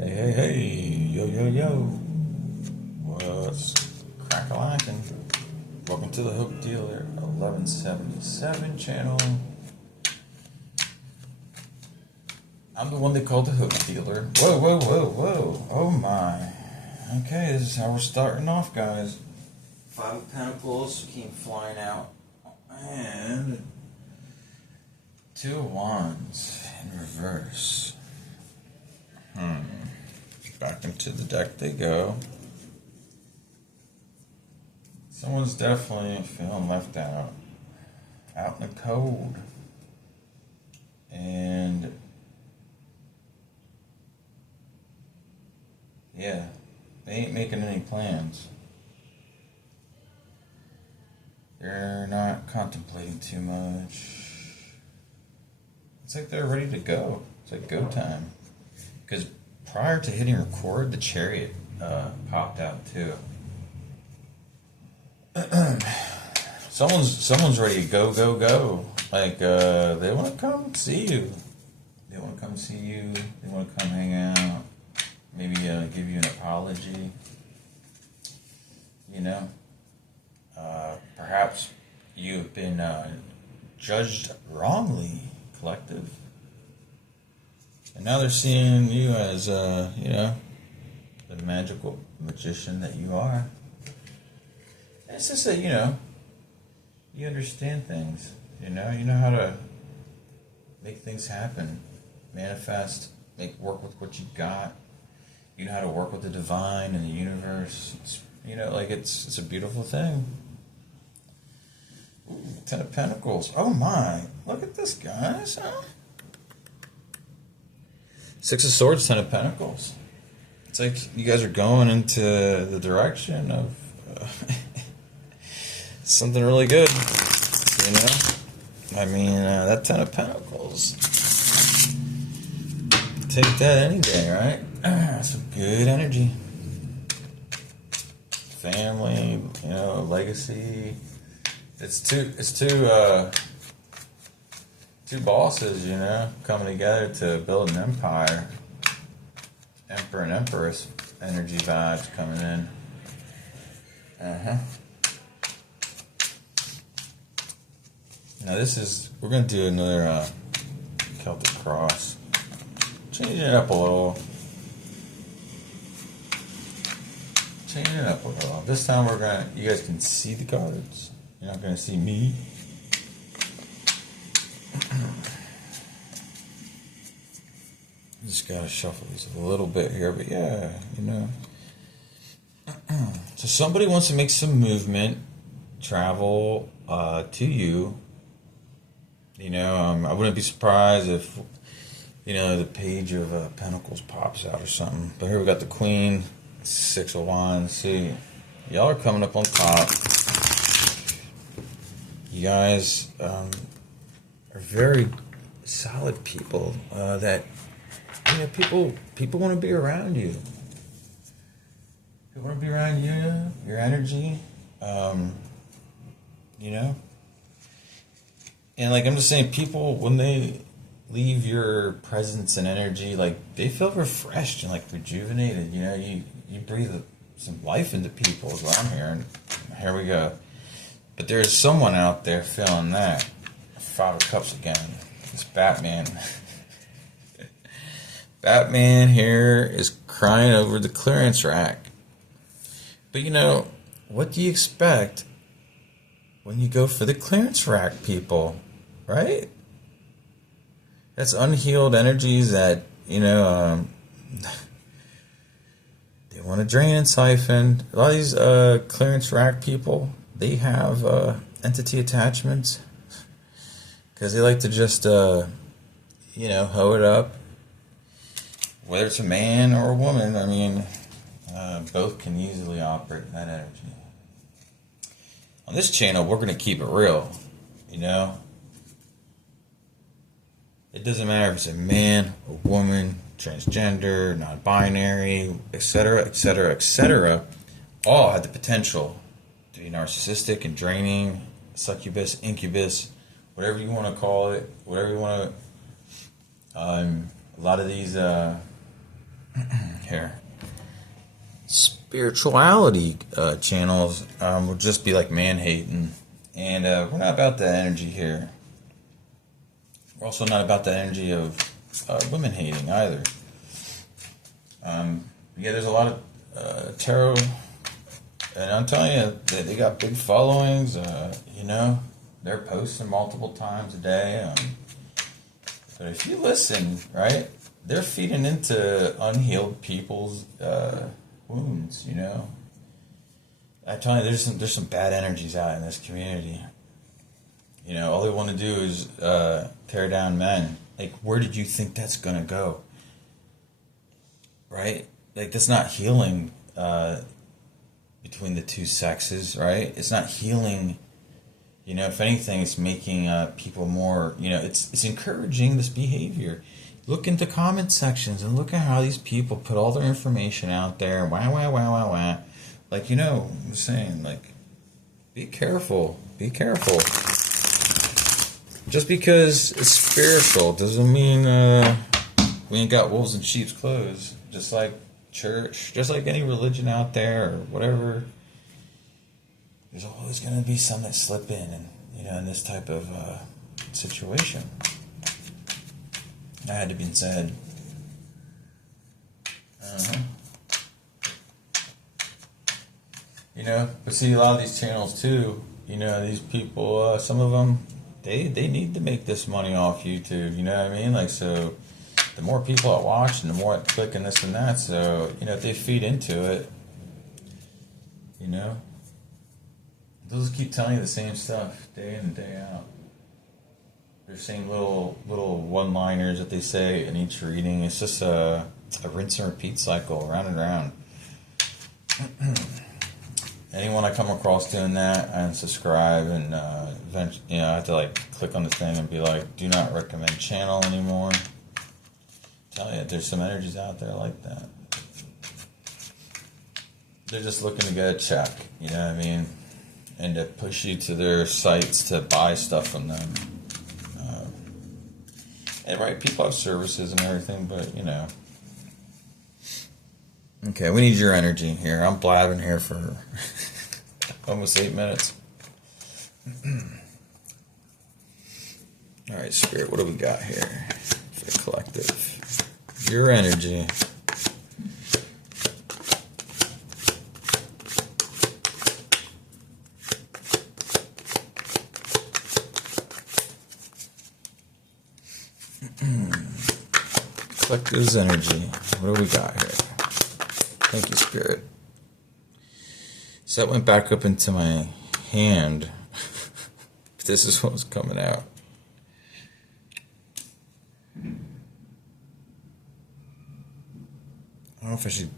Hey, hey, hey, yo, yo, yo. What's crack-a-lackin'? Welcome to the Hope Dealer 1177 channel. I'm the one they call the Hope Dealer. Whoa, whoa, whoa, whoa. Oh my. Okay, this is how we're starting off, guys. Five of Pentacles came flying out. And Two of Wands in reverse. Back into the deck they go. Someone's definitely feeling left out in the cold. And yeah, they ain't making any plans. They're not contemplating too much. It's like they're ready to go. It's like go time. Because prior to hitting record, the Chariot popped out too. Someone's ready to go, go, go. Like they want to come see you. They want to come see you. They want to come hang out. Maybe give you an apology. You know, perhaps you've been judged wrongly, collective. And now they're seeing you as, you know, the magical magician that you are. And it's just that, you know, you understand things. You know how to make things happen, manifest, work with what you got. You know how to work with the divine and the universe. You know, like it's a beautiful thing. Ooh, Ten of Pentacles. Oh my! Look at this, guys. Huh? Six of Swords, Ten of Pentacles. It's like you guys are going into the direction of something really good, you know? I mean, that Ten of Pentacles. Take that any day, right? Some good energy. Family, you know, legacy. It's two bosses, you know, coming together to build an empire. Emperor and Empress energy vibes coming in. Now we're going to do another Celtic cross. Changing it up a little. This time you guys can see the cards. You're not going to see me. Just gotta shuffle these a little bit here, but yeah, you know. So somebody wants to make some movement, travel to you. You know, I wouldn't be surprised if, you know, the Page of Pentacles pops out or something. But here we got the Queen, Six of Wands. See, y'all are coming up on top. You guys are very solid people that, you know, people want to be around you. People want to be around you, your energy, you know. And like I'm just saying, people when they leave your presence and energy, like they feel refreshed and like rejuvenated. You know, you breathe some life into people is what I'm hearing. Here we go. But there's someone out there feeling that. Five of Cups again. It's Batman. Batman here is crying over the clearance rack. But you know, what do you expect when you go for the clearance rack, people? Right? That's unhealed energies that, you know, they want to drain and siphon. A lot of these clearance rack people, they have entity attachments because they like to just, you know, hoe it up. Whether it's a man or a woman, I mean, both can easily operate in that energy. On this channel, we're going to keep it real, you know? It doesn't matter if it's a man, a woman, transgender, non-binary, etc., etc., etc. All have the potential to be narcissistic and draining, succubus, incubus, whatever you want to call it, whatever you want to... a lot of these here. Spirituality channels will just be like man-hating. And we're not about that energy here. We're also not about the energy of women-hating either. Yeah, there's a lot of tarot, and I'm telling you, they got big followings. You know, they're posting multiple times a day. But if you listen, right, they're feeding into unhealed people's wounds. You know, I tell you, there's some bad energies out in this community. You know, all they want to do is tear down men. Like, where did you think that's gonna go? Right? Like, that's not healing between the two sexes, right? It's not healing. You know, if anything, it's making people more. You know, it's encouraging this behavior. Look into comment sections and look at how these people put all their information out there. Wah wah wah wah wah. Like, you know, I'm saying, like, be careful. Be careful. Just because it's spiritual doesn't mean we ain't got wolves in sheep's clothes. Just like church, just like any religion out there or whatever, there's always going to be some that slip in, and you know, in this type of situation. That had to be said. You know, but see, a lot of these channels too, you know, these people, some of them, they need to make this money off YouTube, you know what I mean? Like, so the more people that watch and the more that click and this and that, so, you know, if they feed into it, you know, they'll just keep telling you the same stuff day in and day out. They're saying little one-liners that they say in each reading. It's just a rinse and repeat cycle, round and round. Anyone I come across doing that, I unsubscribe, and eventually, you know, I have to like click on the thing and be like, do not recommend channel anymore. Tell you, there's some energies out there like that. They're just looking to get a check, you know what I mean, and to push you to their sites to buy stuff from them. And right, people have services and everything, but you know. Okay, we need your energy here. I'm blabbing here for almost 8 minutes. All right, Spirit, what do we got here for the collective? Your energy. Collective's energy. What do we got here? Thank you, Spirit. So that went back up into my hand. This is what was coming out. I don't know if I should.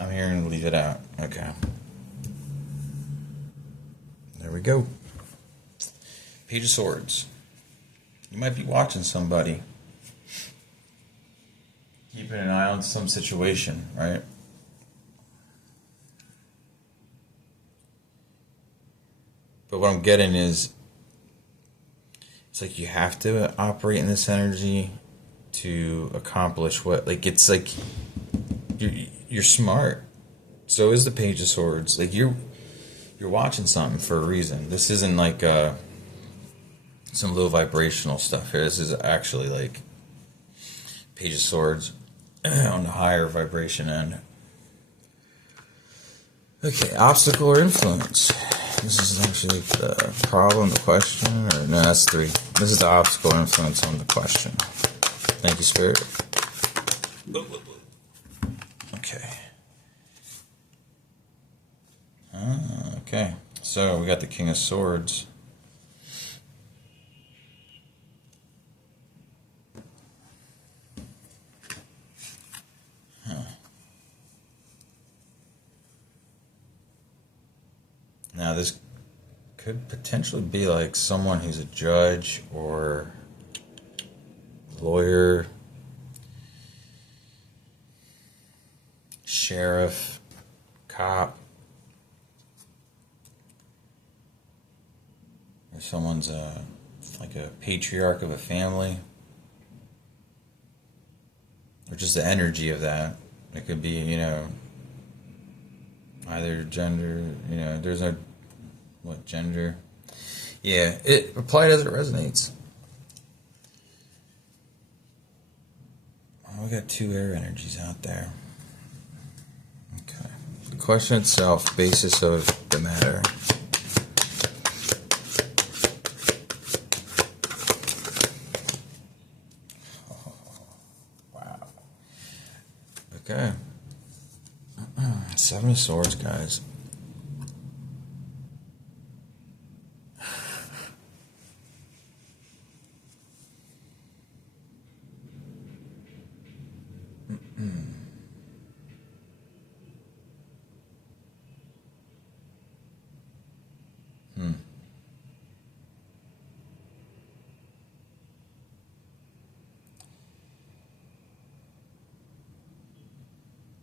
I'm hearing leave it out. Okay. There we go. Page of Swords. You might be watching somebody, keeping an eye on some situation, right? But what I'm getting is, it's like you have to operate in this energy to accomplish what, like, it's like you're smart. So is the Page of Swords. Like, you're watching something for a reason. This isn't like some low vibrational stuff here. This is actually like Page of Swords on the higher vibration end. Okay, obstacle or influence. This is actually the problem, the question, or no, that's 3. This is the obstacle or influence on the question. Thank you, Spirit. Okay. Okay, so we got the King of Swords. Now, this could potentially be like someone who's a judge or lawyer, sheriff, cop, or someone's like a patriarch of a family. or just the energy of that. It could be, you know, either gender, you know, there's no, what, gender? Yeah, apply it as it resonates. We got two air energies out there. Okay. The question itself, basis of the matter. Wow. Okay. Seven of Swords, guys.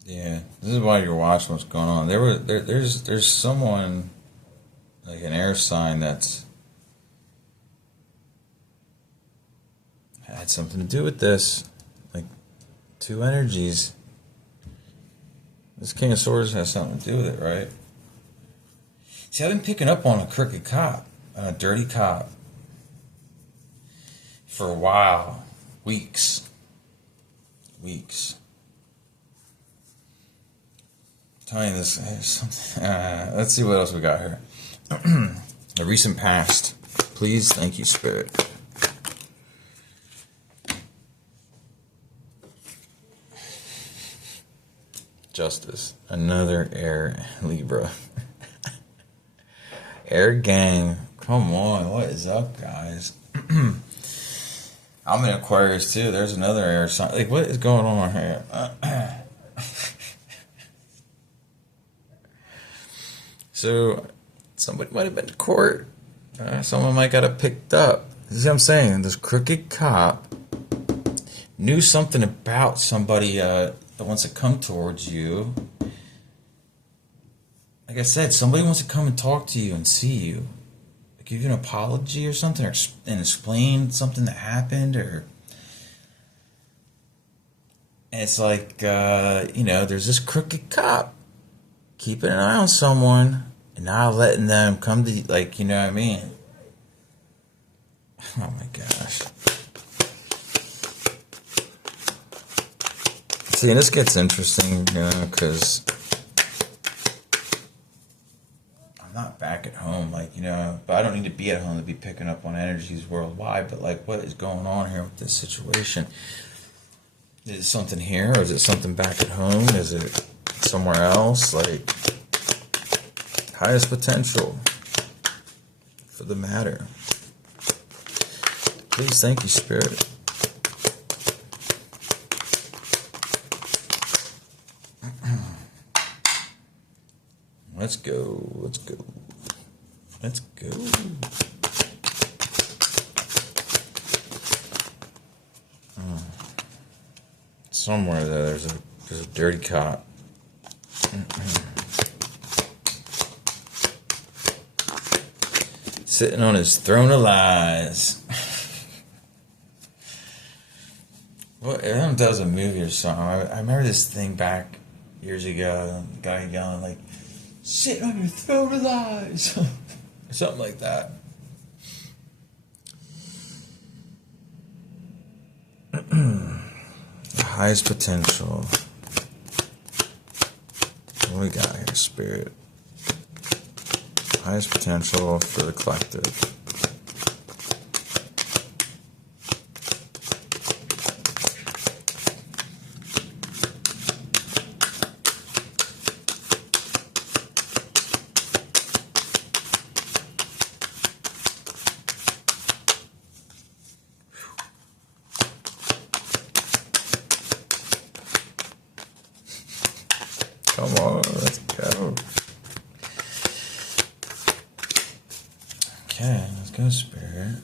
Yeah, this is why you're watching what's going on. There's someone, like an air sign, that's had something to do with this. Like two energies. This King of Swords has something to do with it, right? See, I've been picking up on a crooked cop, a dirty cop, for a while, weeks. Telling you this, something. Let's see what else we got here. The recent past. Please, thank you, Spirit. Justice. Another air Libra. Air gang. Come on, what is up, guys? I'm an Aquarius too. There's another air sign. Like, what is going on here? So, somebody might have been to court. Someone might got it picked up. You see what I'm saying? This crooked cop knew something about somebody that wants to come towards you. Like I said, somebody wants to come and talk to you and see you. Like, give you an apology or something, and explain something that happened, or... And it's like, you know, there's this crooked cop keeping an eye on someone and not letting them come to, like, you know what I mean? Oh my gosh. See, and this gets interesting, you know, because I'm not back at home, like, you know, but I don't need to be at home to be picking up on energies worldwide, but, like, what is going on here with this situation? Is it something here, or is it something back at home? Is it somewhere else? Like, highest potential for the matter. Please, thank you, Spirit. Let's go. Let's go. Let's go. Somewhere there's a dirty cop. Sitting on his throne of lies. Well, everyone does a movie or something. I remember this thing back years ago. The guy yelling like, "Sitting on your throne of lies," or something like that. The highest potential. What do we got here, Spirit? Highest potential for the collective. Come on, let's go. Okay, let's go, Spirit.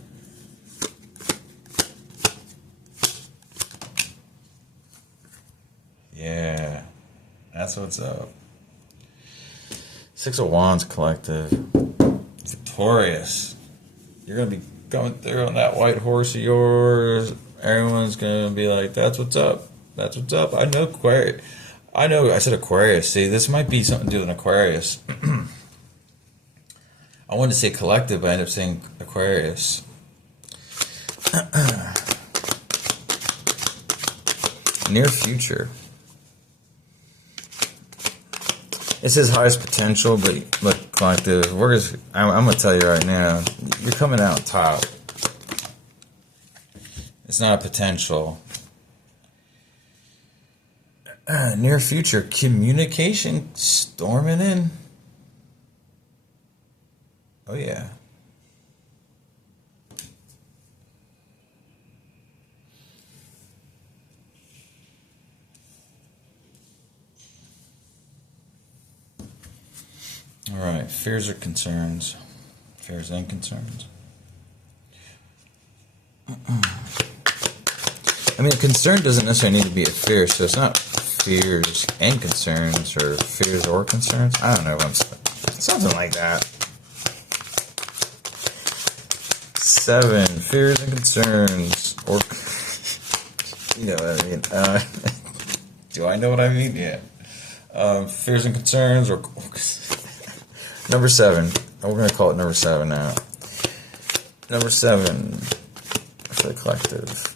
Yeah, that's what's up. Six of Wands collective. Victorious. You're going to be coming through on that white horse of yours. Everyone's going to be like, that's what's up. That's what's up. I know Aquarius. I know I said Aquarius. See, this might be something to do with Aquarius. I wanted to say collective, but I ended up saying Aquarius. Near future. It says highest potential, but collective. I'm going to tell you right now, you're coming out top. It's not a potential. Near future, communication storming in. Oh, yeah. All right, fears or concerns? Fears and concerns. I mean, a concern doesn't necessarily need to be a fear, so it's not fears and concerns or fears or concerns. I don't know what I'm saying. Something like that. 7, fears and concerns. Or, you know what I mean. Do I know what I mean? Yeah. Fears and concerns or... Number 7. We're going to call it number 7 now. Number 7 for the collective.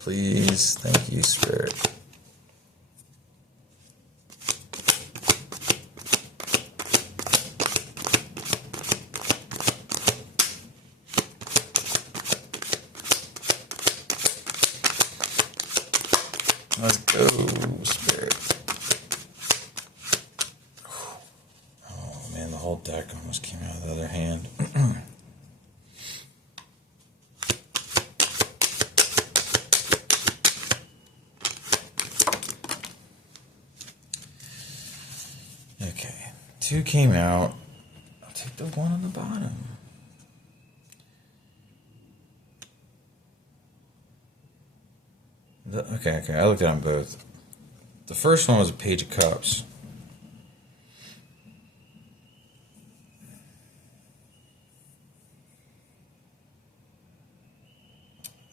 Please, thank you, Spirit. Let's go, Spirit. Oh, man, the whole deck almost came out of the other hand. Okay, 2 came out. I'll take the 1 on the bottom. Okay, I looked at them both. The first one was a Page of Cups.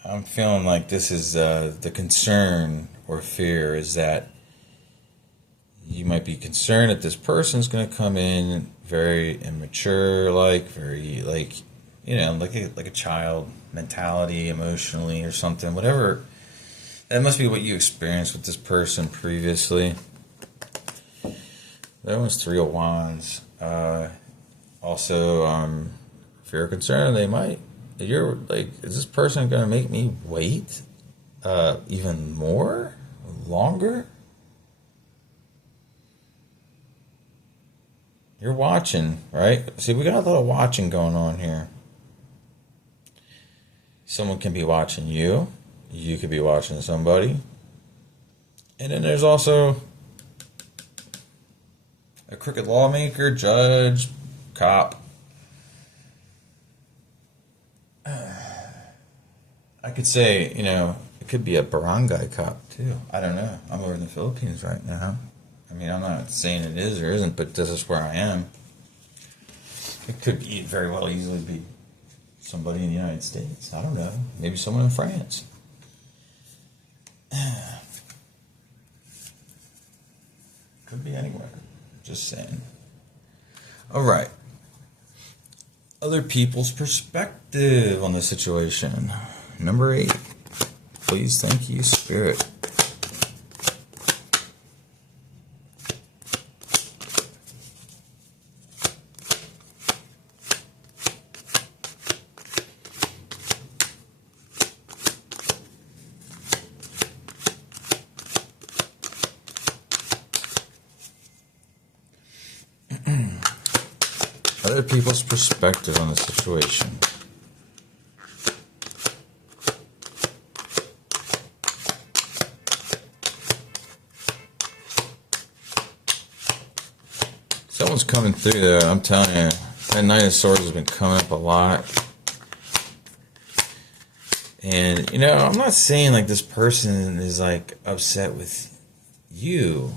I'm feeling like this is the concern or fear is that you might be concerned that this person's going to come in very immature, very like a child mentality, emotionally or something, whatever. That must be what you experienced with this person previously. That one's 3 of Wands. Also, fear or concern, you're like, is this person going to make me wait even more? Longer? You're watching, right? See, we got a little watching going on here. Someone can be watching you. You could be watching somebody. And then there's also a crooked lawmaker, judge, cop. I could say, it could be a barangay cop too. I don't know. I'm over in the Philippines right now. I mean, I'm not saying it is or isn't, but this is where I am. It could very well easily be somebody in the United States. I don't know. Maybe someone in France. Could be anywhere. Just saying. All right. Other people's perspective on the situation. Number 8. Please, thank you, Spirit. Other people's perspective on the situation. Someone's coming through there, I'm telling you. That Knight of Swords has been coming up a lot. And, I'm not saying like this person is like upset with you.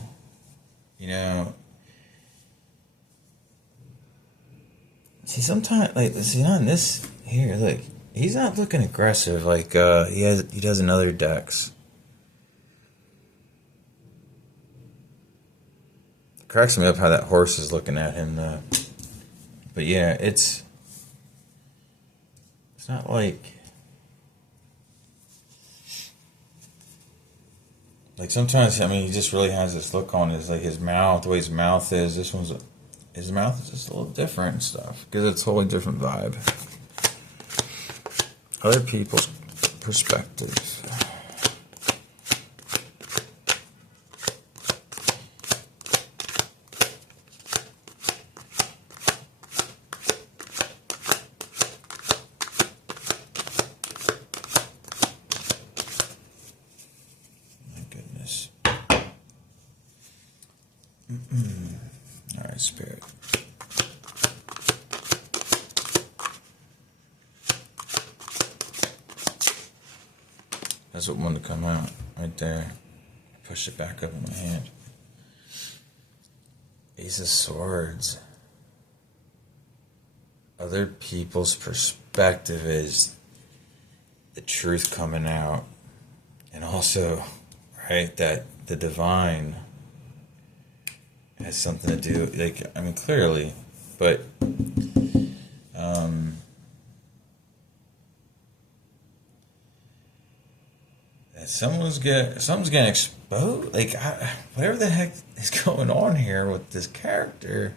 See, sometimes, on this here, look, he's not looking aggressive like he does in other decks. cracks me up how that horse is looking at him, though. But yeah, it's not like sometimes, I mean, he just really has this look on his, like, his mouth, the way his mouth is. His mouth is just a little different and stuff, because it's a totally different vibe. Other people's perspectives. All right, Spirit. That's what wanted to come out right there. Push it back up in my hand. Ace of Swords. Other people's perspective is the truth coming out. And also, right, that the divine has something to do, like, I mean, clearly, but something's getting exposed. Like, whatever the heck is going on here with this character.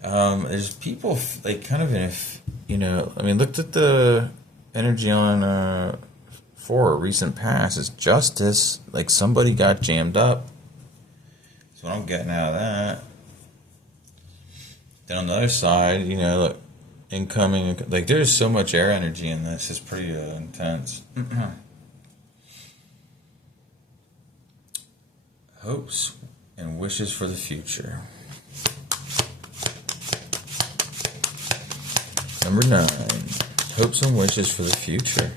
There's people like kind of I mean, looked at the energy on for a recent past. It's justice. Like, somebody got jammed up. That's what I'm getting out of that. Then on the other side, look, incoming, like, there's so much air energy in this. It's pretty intense. Hopes and wishes for the future. Number 9. Hopes and wishes for the future.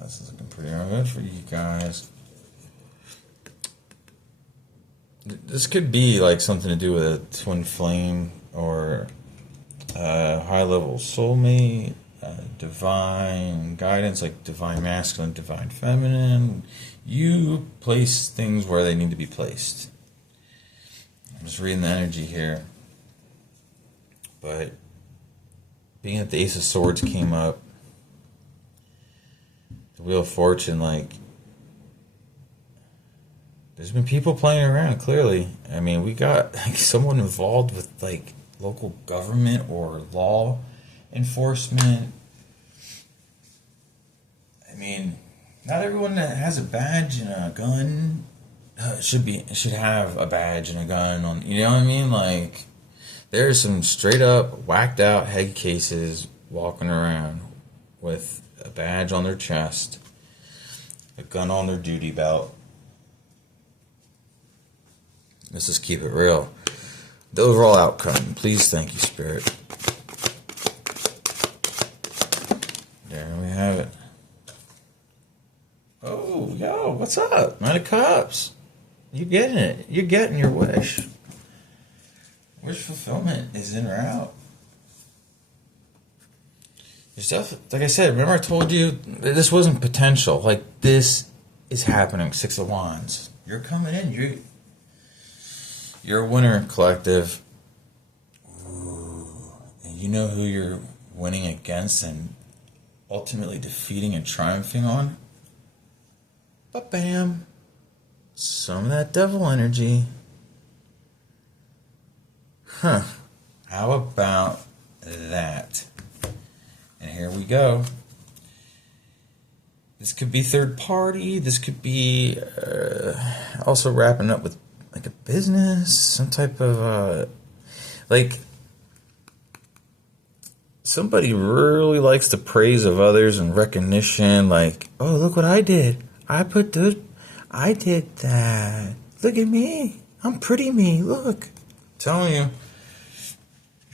This is looking pretty good for you guys. This could be like something to do with a twin flame or high level soulmate, divine guidance, like divine masculine, divine feminine. You place things where they need to be placed. I'm just reading the energy here. But being that the Ace of Swords came up, the Wheel of Fortune, like, there's been people playing around, clearly. I mean, we got like someone involved with like local government or law enforcement. I mean, not everyone that has a badge and a gun should have a badge and a gun on. You know what I mean? Like, there's some straight up whacked out head cases walking around with a badge on their chest, a gun on their duty belt. Let's just keep it real. The overall outcome. Please, thank you, Spirit. There we have it. Oh, yo, what's up? Knight of Cups. You're getting it. You're getting your wish. Wish fulfillment is en route. Your stuff, like I said, remember I told you this wasn't potential. Like, this is happening. 6 of Wands. You're coming in. You're a winner, collective. Ooh. And you know who you're winning against and ultimately defeating and triumphing on? But bam. Some of that devil energy. Huh. How about that? And here we go. This could be third party. This could be also wrapping up with like a business, some type of like, somebody really likes the praise of others and recognition, like, oh, look what I did. I did that. Look at me. I'm pretty me. Look. I'm telling you.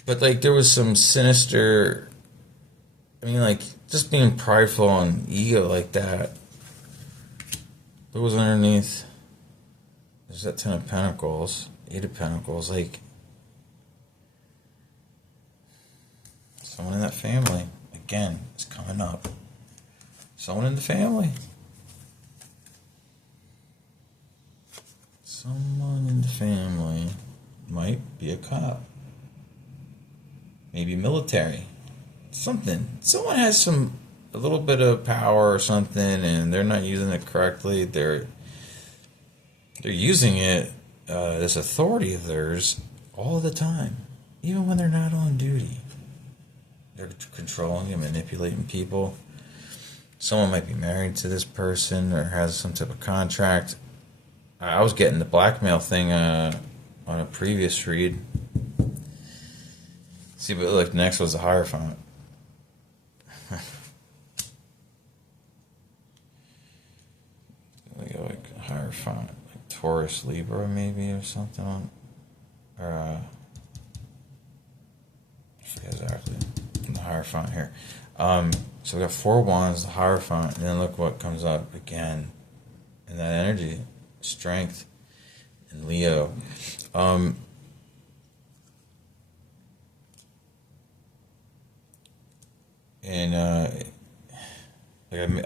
But like, there was some sinister, I mean, like, just being prideful and ego like that. What was underneath? There's that 10 of Pentacles, 8 of Pentacles, like, Someone in that family, again, is coming up. Someone in the family. Someone in the family might be a cop. Maybe military. Something. Someone has a little bit of power or something, and they're not using it correctly. They're using it, this authority of theirs, all the time, even when they're not on duty. They're controlling and manipulating people. Someone might be married to this person or has some type of contract. I was getting the blackmail thing on a previous read. See, but look, next was the Hierophant. We go like Hierophant, like Taurus, Libra, maybe, or something on, or I forget exactly. The Hierophant here. So we got 4 wands, the Hierophant, and then look what comes up again in that energy, strength, and Leo. Like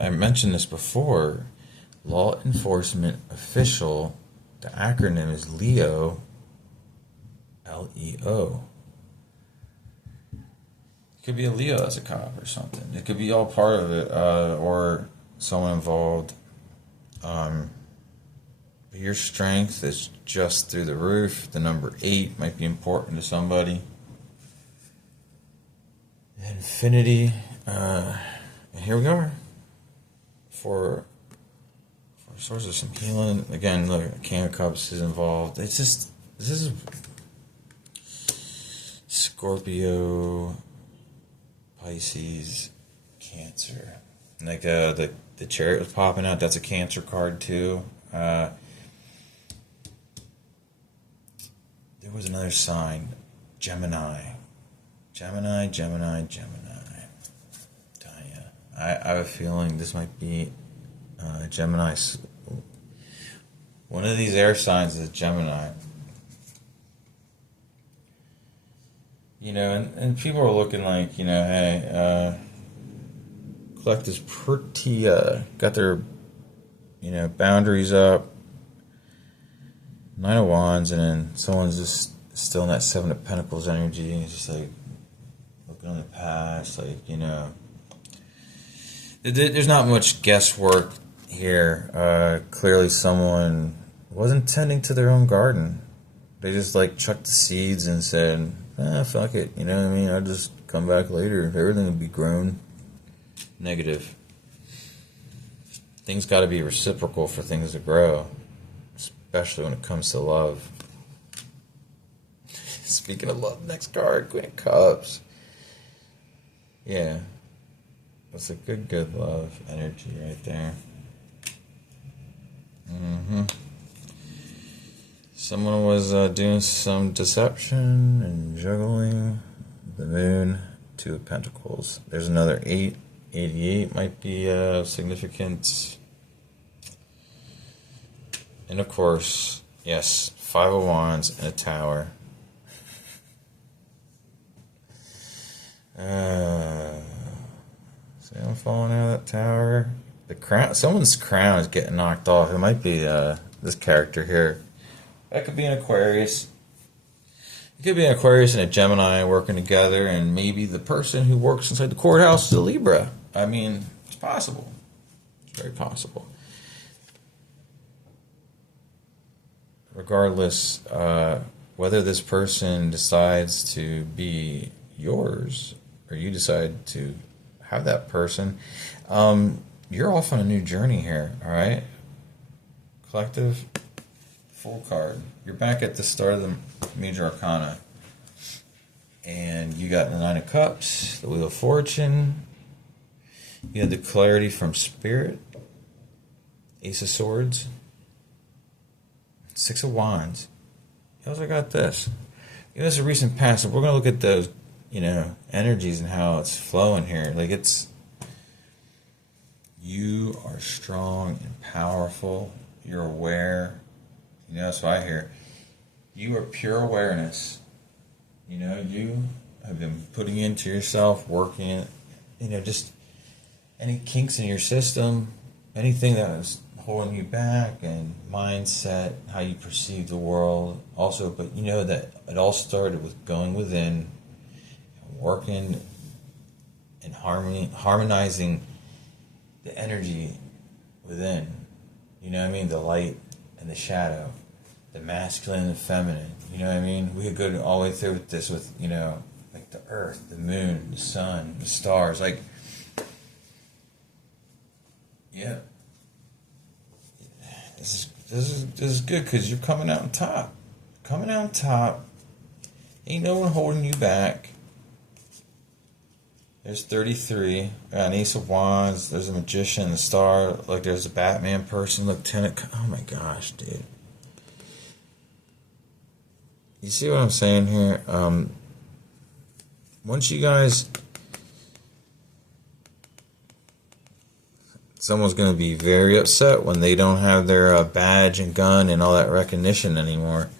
I mentioned this before, law enforcement official, the acronym is Leo, Leo. It could be a Leo as a cop or something. It could be all part of it, or someone involved. Your strength is just through the roof. The number 8 might be important to somebody. Infinity. And here we are. For source of some healing. Again, look, King of Cups is involved. It's just, this is Scorpio, Pisces, Cancer. And like the Chariot was popping out. That's a Cancer card too. There was another sign, Gemini. Gemini. I have a feeling this might be Gemini. One of these air signs is Gemini. You know, and people are looking like, you know, hey, Collective's pretty, got their, you know, boundaries up. 9 of Wands, and then someone's just still in that 7 of Pentacles energy, and just like looking on the past, like, you know. There's not much guesswork here. Clearly someone wasn't tending to their own garden. They just like chucked the seeds and said, fuck it, you know what I mean? I'll just come back later. Everything will be grown. Negative. Things got to be reciprocal for things to grow, especially when it comes to love. Speaking of love, next card, Queen of Cups. Yeah. That's a good love energy right there. Someone was doing some deception and juggling. The Moon, 2 of Pentacles. There's another 8. 88 might be significant. And of course, yes, 5 of Wands and a Tower. See, I'm falling out of that tower. The crown, someone's crown is getting knocked off. It might be this character here. That could be an Aquarius. It could be an Aquarius and a Gemini working together, and maybe the person who works inside the courthouse is a Libra. I mean, it's possible. It's very possible. Regardless, whether this person decides to be yours or you decide to have that person, you're off on a new journey here, all right? Collective, full card. You're back at the start of the Major Arcana. And you got the 9 of Cups, the Wheel of Fortune. You had the clarity from Spirit. Ace of Swords. 6 of Wands. You also got this. You know, it's a recent past, so we're going to look at those, you know, energies and how it's flowing here. Like, it's, you are strong and powerful. You're aware. You know, that's what I hear. You are pure awareness. You know, have been putting into yourself, working, just any kinks in your system, anything that was holding you back, and mindset, how you perceive the world also. But that it all started with going within, working and harmonizing the energy within. You know what I mean? The light and the shadow, the masculine and the feminine. You know what I mean? We could go all the way through with this with, like the earth, the moon, the sun, the stars. Like, yeah. This is good because you're coming out on top. Coming out on top. Ain't no one holding you back. There's 33. An Ace of Wands. There's a Magician, the Star. Like there's a Batman person, Lieutenant. Oh my gosh, dude. You see what I'm saying here? Once you guys, someone's going to be very upset when they don't have their badge and gun and all that recognition anymore.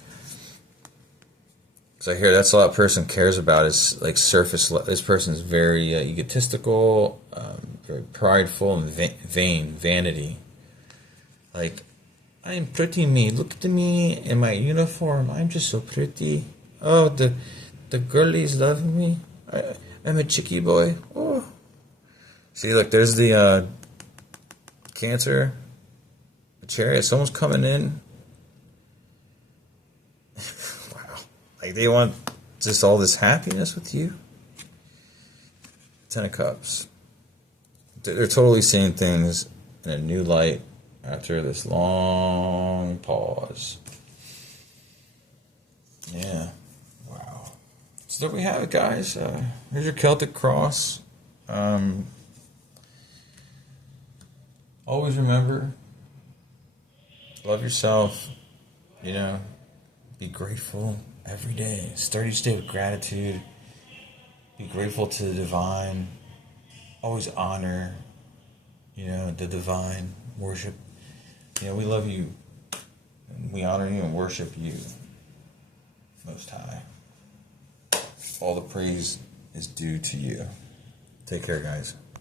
So I hear that's all that person cares about is like surface. This person's very egotistical, very prideful, and vain, vanity. Like, I'm pretty me. Look at me in my uniform. I'm just so pretty. Oh, the girlies love me. I'm a chickie boy. Oh, see, look, there's the Cancer, the Chariot. Someone's coming in. Like they want just all this happiness with you. Ten of Cups. They're totally seeing things in a new light after this long pause. Yeah. Wow. So there we have it, guys. Here's your Celtic cross. Always remember, love yourself. Be grateful every day. Start each day with gratitude. Be grateful to the divine. Always honor, the divine. Worship. We love you. And we honor you and worship you, Most High. All the praise is due to you. Take care, guys.